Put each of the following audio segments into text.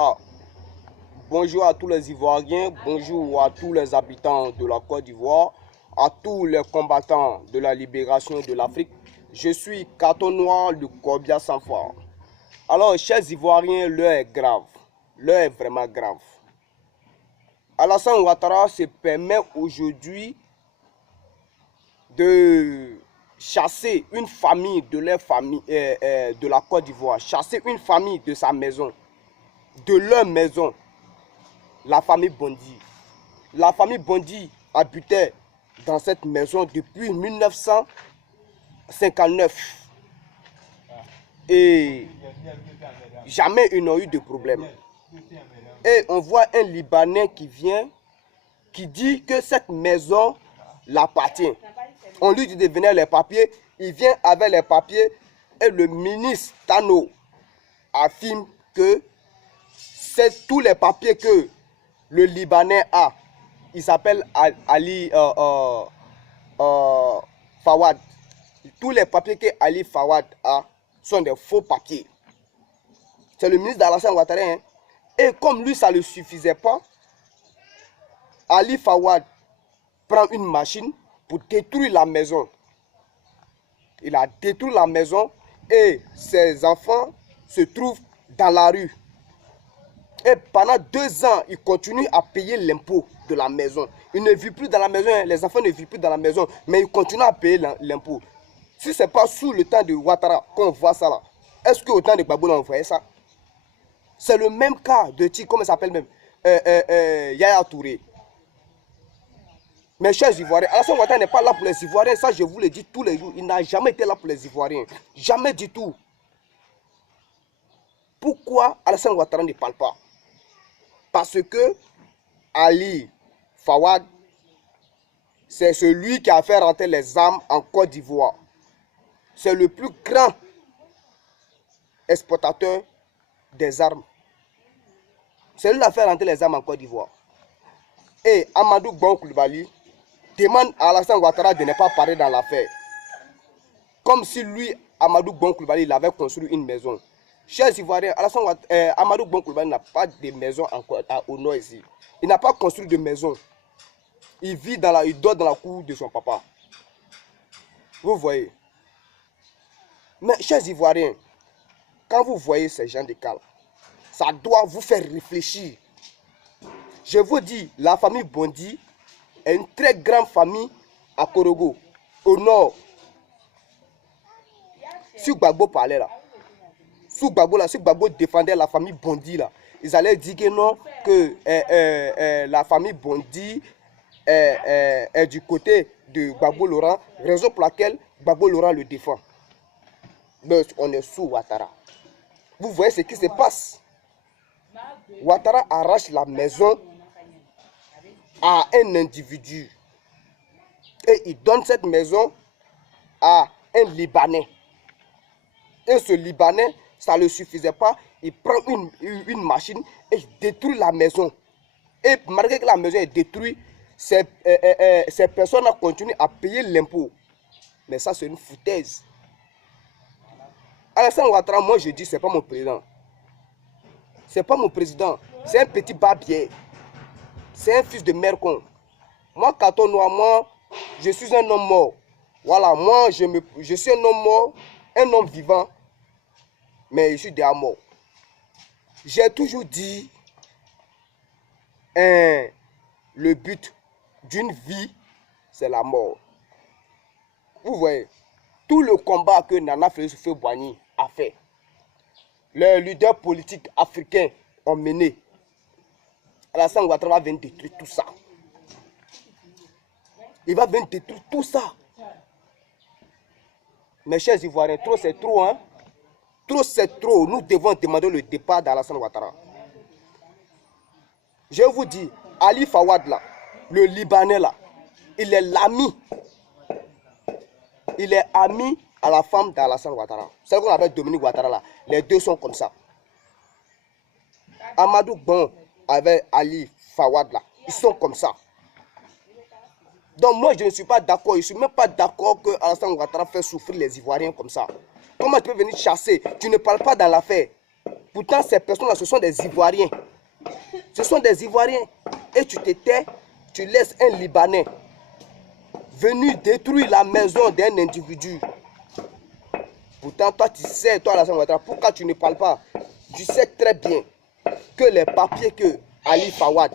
Alors, bonjour à tous les Ivoiriens, bonjour à tous les habitants de la Côte d'Ivoire, à tous les combattants de la libération de l'Afrique. Je suis Carton Noir, le Corbia sans foi. Alors, chers Ivoiriens, l'heure est grave. L'heure est vraiment grave. Alassane Ouattara se permet aujourd'hui de chasser une famille de la Côte d'Ivoire, chasser une famille de sa maison, de leur maison, la famille Bondi. La famille Bondi habitait dans cette maison depuis 1959 et jamais ils n'ont eu de problème. Et on voit un Libanais qui vient, qui dit que cette maison l'appartient. On lui dit de venir les papiers, il vient avec les papiers et le ministre Tano affirme que c'est tous les papiers que le Libanais a. Il s'appelle Ali Fawad. Tous les papiers que Ali Fawad a sont des faux papiers. C'est le ministre d'Alassane Ouattara. Hein? Et comme lui, ça ne le suffisait pas, Ali Fawad prend une machine pour détruire la maison. Il a détruit la maison et ses enfants se trouvent dans la rue. Et pendant 2 ans, il continue à payer l'impôt de la maison. Il ne vit plus dans la maison, les enfants ne vivent plus dans la maison, mais il continue à payer l'impôt. Si ce n'est pas sous le temps de Ouattara qu'on voit ça là, est-ce qu'au temps de Gbagbo on voyait ça? C'est le même cas de comment il s'appelle même Yaya Touré. Mes chers Ivoiriens, Alassane Ouattara n'est pas là pour les Ivoiriens, ça je vous le dis tous les jours. Il n'a jamais été là pour les Ivoiriens, jamais du tout. Pourquoi Alassane Ouattara ne parle pas? Parce que Ali Fawad, c'est celui qui a fait rentrer les armes en Côte d'Ivoire. C'est le plus grand exportateur des armes. C'est lui qui a fait rentrer les armes en Côte d'Ivoire. Et Amadou Bon Coulibaly demande à Alassane Ouattara de ne pas parler dans l'affaire. Comme si lui, Amadou Bon Coulibaly, il avait construit une maison. Chers Ivoiriens, Amadou Bon Coulibaly n'a pas de maison au nord ici. Il n'a pas construit de maison. Il dort dans la cour de son papa. Vous voyez. Mais chers Ivoiriens, quand vous voyez ces gens de cas, ça doit vous faire réfléchir. Je vous dis, la famille Bondi est une très grande famille à Korogo, au nord. Si Gbagbo parlait là, si Gbagbo défendait la famille Bondi là, ils allaient dire que non, que la famille Bondi est du côté de Gbagbo Laurent, raison pour laquelle Gbagbo Laurent le défend. Mais on est sous Ouattara. Vous voyez ce qui se passe. Ouattara arrache la maison à un individu et il donne cette maison à un Libanais. Et ce Libanais, ça ne suffisait pas, il prend une machine et il détruit la maison. Et malgré que la maison est détruite, ces personnes continuent à payer l'impôt. Mais ça, c'est une foutaise. Alassane Ouattara, moi je dis, c'est pas mon président. C'est pas mon président. C'est un petit barbier. C'est un fils de mère con. Moi, Carton Noir, moi, je suis un homme mort. Voilà, moi, je suis un homme mort, un homme vivant, mais je suis déjà mort. J'ai toujours dit, le but d'une vie, c'est la mort. Vous voyez, tout le combat que Nana Félix Houphouët-Boigny a fait, les leaders politiques africains ont mené, Alassane Ouattara va venir détruire tout ça. Il va venir détruire tout ça. Mes chers Ivoiriens, trop c'est trop, hein? Trop c'est trop. Nous devons demander le départ d'Alassane Ouattara. Je vous dis, Ali Fawad là, le Libanais là, il est l'ami. Il est ami à la femme d'Alassane Ouattara. Celle qu'on appelle Dominique Ouattara là, les deux sont comme ça. Amadou Bon avec Ali Fawad là, ils sont comme ça. Donc moi je ne suis pas d'accord, je ne suis même pas d'accord que Alassane Ouattara fait souffrir les Ivoiriens comme ça. Comment tu peux venir chasser? Tu ne parles pas dans l'affaire. Pourtant, ces personnes-là, ce sont des Ivoiriens. Ce sont des Ivoiriens. Et tu te tais, tu laisses un Libanais venir détruire la maison d'un individu. Pourtant, toi, tu sais, toi, Alassane Ouattara, pourquoi tu ne parles pas? Tu sais très bien que les papiers que Ali Fawad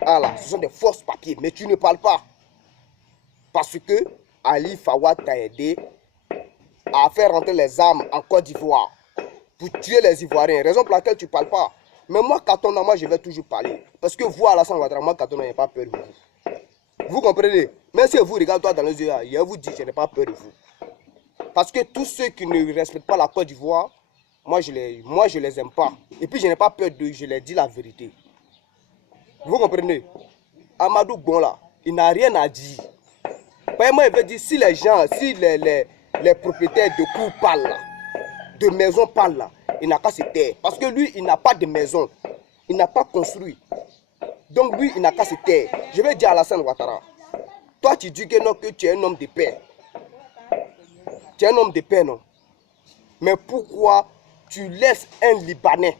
a là, ce sont des fausses papiers, mais tu ne parles pas. Parce que Ali Fawad t'a aidé à faire rentrer les armes en Côte d'Ivoire pour tuer les Ivoiriens. Raison pour laquelle tu ne parles pas. Mais moi, Katona, moi, je vais toujours parler. Parce que vous, Alassane Ouattara, moi, Katona, je n'ai pas peur de vous. Vous comprenez? Même si vous regardez toi dans les yeux, je vous dis, je n'ai pas peur de vous. Parce que tous ceux qui ne respectent pas la Côte d'Ivoire, moi, je les aime pas. Et puis, je n'ai pas peur d'eux, je leur dis la vérité. Vous comprenez? Amadou Bon, là, il n'a rien à dire. Moi, il veut dire, si les gens, si les propriétaires de cours parlent là, de maisons parlent là, il n'a qu'à se taire. Parce que lui, il n'a pas de maison. Il n'a pas construit. Donc lui, il n'a qu'à se taire. Je vais dire à Alassane Ouattara, toi, tu dis que non, que tu es un homme de paix. Tu es un homme de paix, non? Mais pourquoi tu laisses un Libanais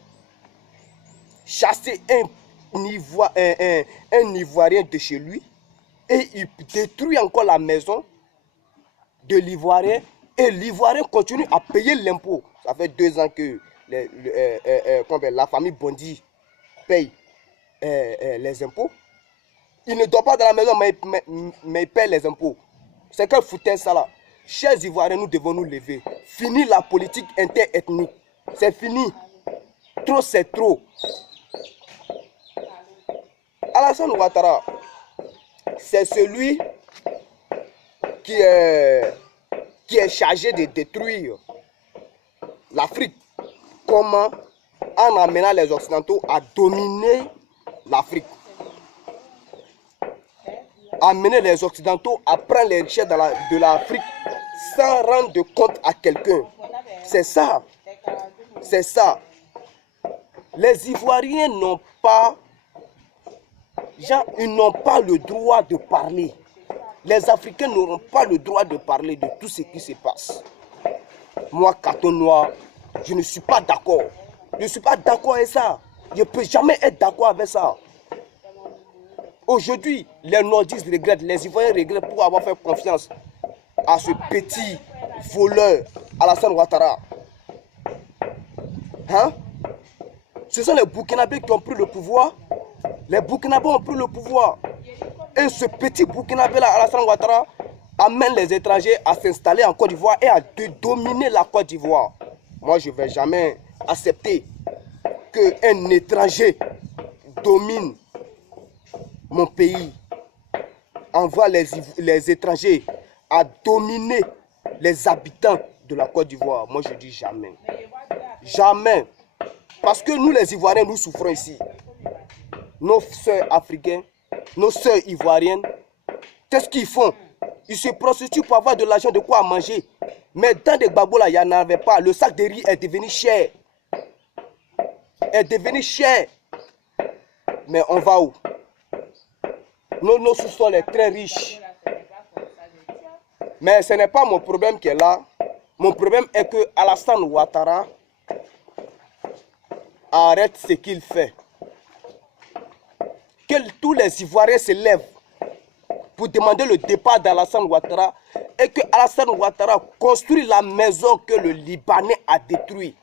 chasser un Ivoirien de chez lui et il détruit encore la maison de l'Ivoirien et l'Ivoirien continue à payer l'impôt? Ça fait 2 ans que la famille Bondi paye les impôts. Il ne dort pas dans la maison, mais il paye les impôts. C'est quel foutaise ça là? Chers Ivoiriens, nous devons nous lever. Fini la politique interethnique. C'est fini. Trop, c'est trop. Alassane Ouattara, c'est celui qui est chargé de détruire l'Afrique. Comment? En amenant les Occidentaux à dominer l'Afrique. Amener les Occidentaux à prendre les richesses de l'Afrique sans rendre compte à quelqu'un. C'est ça. C'est ça. Les Ivoiriens n'ont pas... ils n'ont pas le droit de parler. Les Africains n'auront pas le droit de parler de tout ce qui se passe. Moi, Carton Noir, je ne suis pas d'accord. Je ne suis pas d'accord avec ça. Je ne peux jamais être d'accord avec ça. Aujourd'hui, les nordistes regrettent, les Ivoiriens regrettent pour avoir fait confiance à ce petit voleur, Alassane Ouattara. Hein? Ce sont les Burkinabés qui ont pris le pouvoir. Les Burkinabés ont pris le pouvoir. Et ce petit Burkinabé-là, Alassane Ouattara, amène les étrangers à s'installer en Côte d'Ivoire et à dominer la Côte d'Ivoire. Moi, je ne vais jamais accepter qu'un étranger domine mon pays, envoie les étrangers à dominer les habitants de la Côte d'Ivoire. Moi, je dis jamais. Jamais. Parce que nous, les Ivoiriens, nous souffrons ici. Nos sœurs africaines, nos sœurs ivoiriennes, qu'est-ce qu'ils font? Ils se prostituent pour avoir de l'argent, de quoi manger. Mais dans des babos là, il n'y en avait pas. Le sac de riz est devenu cher. Est devenu cher. Mais on va où? Nos sous-sols sont très riches. Mais ce n'est pas mon problème qui est là. Mon problème est que Alassane Ouattara arrête ce qu'il fait. Que tous les Ivoiriens se lèvent pour demander le départ d'Alassane Ouattara et que Alassane Ouattara construise la maison que le Libanais a détruite.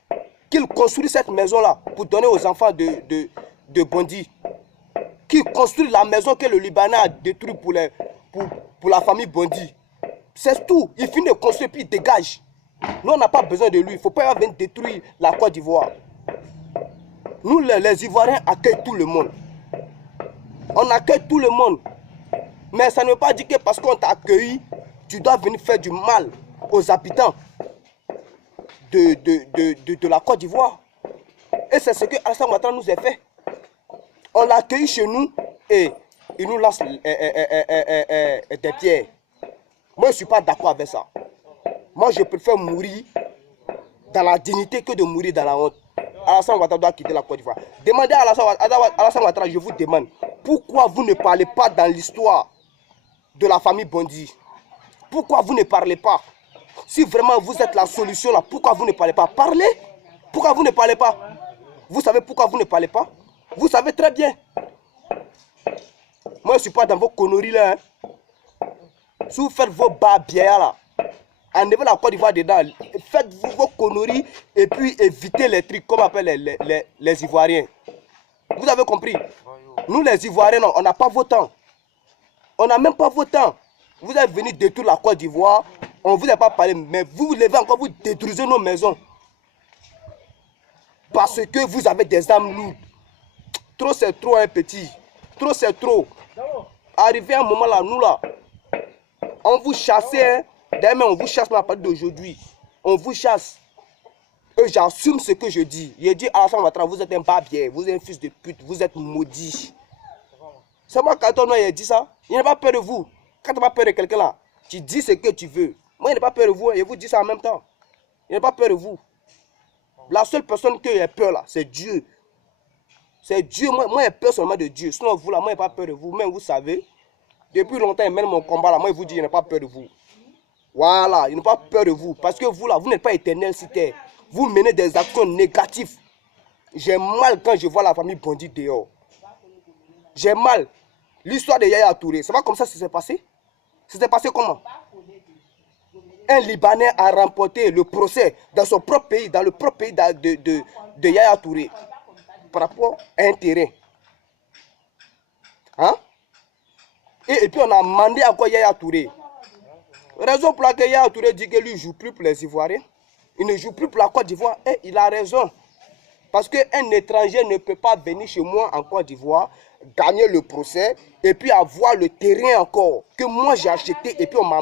Qu'il construise cette maison-là pour donner aux enfants de Bondi. Qu'il construise la maison que le Libanais a détruite pour la famille Bondi. C'est tout. Il finit de construire puis il dégage. Nous, on n'a pas besoin de lui. Il ne faut pas venir détruire la Côte d'Ivoire. Nous, les Ivoiriens, accueillent tout le monde. On accueille tout le monde. Mais ça ne veut pas dire que parce qu'on t'a accueilli, tu dois venir faire du mal aux habitants de la Côte d'Ivoire. Et c'est ce que Alassane Ouattara nous a fait. On l'a accueilli chez nous et il nous lance des pierres. Moi, je ne suis pas d'accord avec ça. Moi, je préfère mourir dans la dignité que de mourir dans la honte. Alassane Ouattara doit quitter la Côte d'Ivoire. Demandez à Alassane Ouattara, je vous demande, pourquoi vous ne parlez pas dans l'histoire de la famille Bondi? Pourquoi vous ne parlez pas? Si vraiment vous êtes la solution là, pourquoi vous ne parlez pas? Parlez. Pourquoi vous ne parlez pas? Vous savez pourquoi vous ne parlez pas? Vous savez très bien. Moi, je ne suis pas dans vos conneries là. Hein. Si vous faites vos barbières là, enlevez la Côte d'Ivoire dedans, faites vos conneries et puis évitez les trucs comme appellent les Ivoiriens. Vous avez compris? Nous les Ivoiriens, on n'a pas vos temps. On n'a même pas vos temps. Vous êtes venus détruire la Côte d'Ivoire, on ne vous a pas parlé, mais vous vous levez encore, vous détruisez nos maisons. Parce que vous avez des âmes lourdes. Trop c'est trop, hein, petit. Trop c'est trop. Arrivé à un moment là, nous là, on vous chassait, hein. D'ailleurs, on vous chasse à partir d'aujourd'hui. On vous chasse. Et j'assume ce que je dis. J'ai dit à Alassane Ouattara, vous êtes un barbier, vous êtes un fils de pute, vous êtes maudit. C'est moi quand on a dit ça. Il n'a pas peur de vous. Quand tu n'as pas peur de quelqu'un là, tu dis ce que tu veux. Moi, il n'a pas peur de vous, je vous dis ça en même temps. Il n'a pas peur de vous. La seule personne qui a peur là, c'est Dieu. C'est Dieu. Moi, j'ai peur seulement de Dieu. Sinon, vous là, moi, je n'ai pas peur de vous. Même vous savez, depuis longtemps, il mène mon combat là. Moi, je vous dis, je n'ai pas peur de vous. Voilà, il n'a pas peur de vous. Parce que vous là, vous n'êtes pas éternel sur terre. Vous menez des actions négatives. J'ai mal quand je vois la famille Bondi dehors. J'ai mal. L'histoire de Yaya Touré, c'est pas comme ça que ça s'est passé? C'était passé comment? Un Libanais a remporté le procès dans son propre pays, dans le propre pays de Yaya Touré, par rapport à un terrain. Hein? Et puis on a demandé à quoi Yaya Touré. Raison pour laquelle Yaya Touré dit que lui ne joue plus pour les Ivoiriens. Il ne joue plus pour la Côte d'Ivoire. Et il a raison. Parce qu'un étranger ne peut pas venir chez moi en Côte d'Ivoire, gagner le procès et puis avoir le terrain encore que moi j'ai acheté et puis on m'a